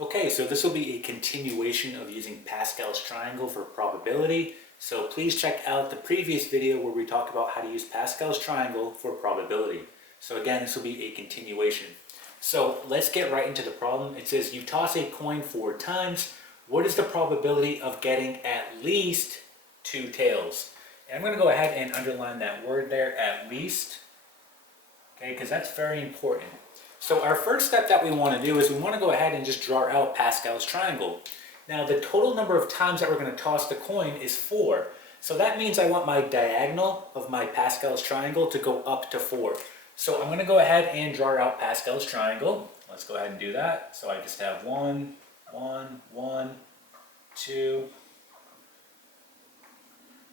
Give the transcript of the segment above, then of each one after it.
Okay, so this will be a continuation of using Pascal's triangle for probability. So please check out the previous video where we talked about how to use Pascal's triangle for probability. So again, this will be a continuation. So let's get right into the problem. It says you toss a coin 4 times. What is the probability of getting at least 2 tails? And I'm going to go ahead and underline that word there, at least. Okay, because that's very important. So our first step that we want to do is we want to go ahead and just draw out Pascal's triangle. Now the total number of times that we're going to toss the coin is 4. So that means I want my diagonal of my Pascal's triangle to go up to 4. So I'm going to go ahead and draw out Pascal's triangle. Let's go ahead and do that. So I just have 1, 1, 1, 2,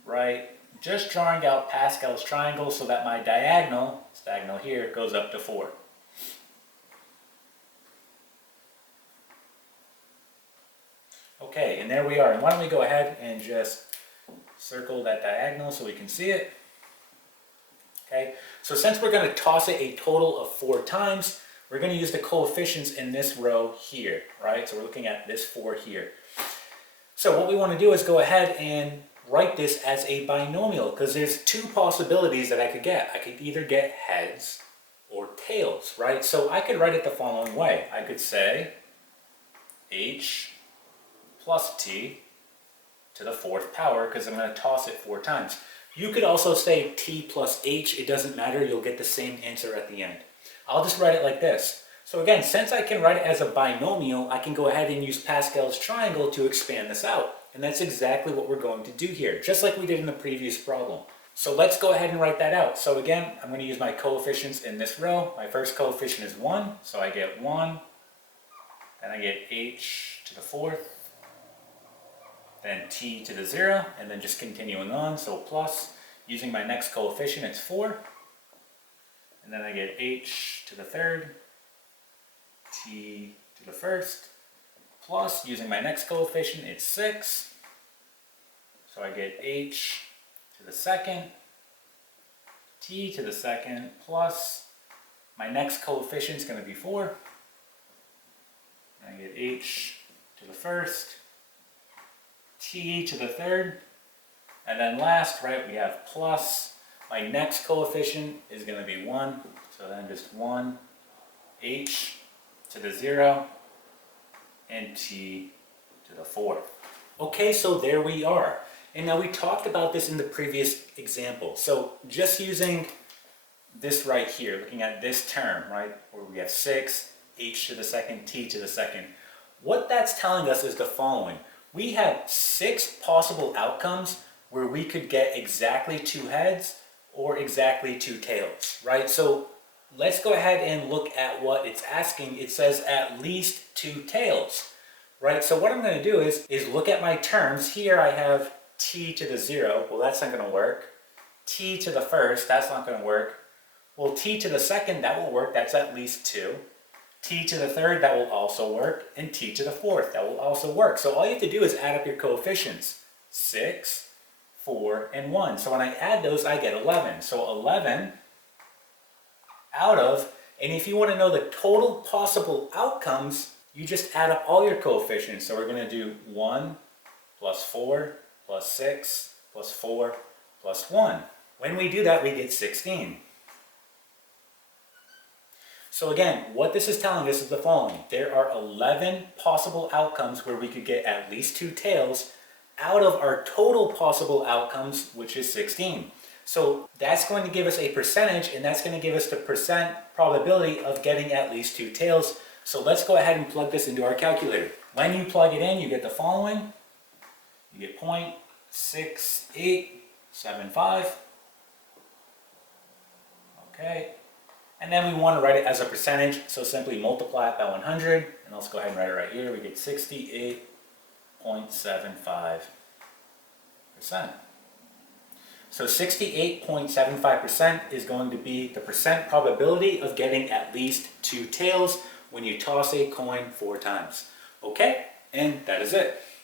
right? Just drawing out Pascal's triangle so that my diagonal, this diagonal here, goes up to 4. Okay, and there we are. And why don't we go ahead and just circle that diagonal so we can see it. Okay, so since we're going to toss it a total of 4 times, we're going to use the coefficients in this row here, right? So we're looking at this 4 here. So what we want to do is go ahead and write this as a binomial because there's 2 possibilities that I could get. I could either get heads or tails, right? So I could write it the following way. I could say h plus t to the 4th power because I'm going to toss it 4 times. You could also say t plus h, it doesn't matter, you'll get the same answer at the end. I'll just write it like this. So again, since I can write it as a binomial, I can go ahead and use Pascal's triangle to expand this out. And that's exactly what we're going to do here, just like we did in the previous problem. So let's go ahead and write that out. So again, I'm going to use my coefficients in this row. My first coefficient is 1, so I get 1. Then I get h to the 4th. Then t to the 0, and then just continuing on, so plus, using my next coefficient, it's 4, and then I get h to the 3rd, t to the 1st, plus, using my next coefficient, it's 6, so I get h to the 2nd, t to the 2nd, plus, my next coefficient is going to be 4, and I get h to the 1st, t to the 3rd, and then last, right, we have plus. My next coefficient is going to be 1, so then just 1, h to the 0, and t to the 4th. Okay, so there we are. And now we talked about this in the previous example. So just using this right here, looking at this term, right, where we have 6, h to the 2nd, t to the 2nd, what that's telling us is the following. We have 6 possible outcomes where we could get exactly 2 heads or exactly 2 tails, right? So let's go ahead and look at what it's asking. It says at least 2 tails, right? So what I'm going to do is look at my terms. Here I have t to the 0. Well, that's not going to work. T to the 1st, that's not going to work. Well, t to the 2nd, that will work. That's at least 2. T to the 3rd, that will also work, and t to the 4th, that will also work. So all you have to do is add up your coefficients, 6, 4, and 1. So when I add those, I get 11. So 11 out of, and if you want to know the total possible outcomes, you just add up all your coefficients. So we're going to do 1 plus 4 plus 6 plus 4 plus 1. When we do that, we get 16. So again, what this is telling us is the following. There are 11 possible outcomes where we could get at least 2 tails out of our total possible outcomes, which is 16. So that's going to give us a percentage, and that's going to give us the percent probability of getting at least 2 tails. So let's go ahead and plug this into our calculator. When you plug it in, you get the following. You get 0.6875. Okay. And then we want to write it as a percentage, so simply multiply it by 100, and let's go ahead and write it right here. We get 68.75%. So 68.75% is going to be the percent probability of getting at least 2 tails when you toss a coin 4 times. Okay, and that is it.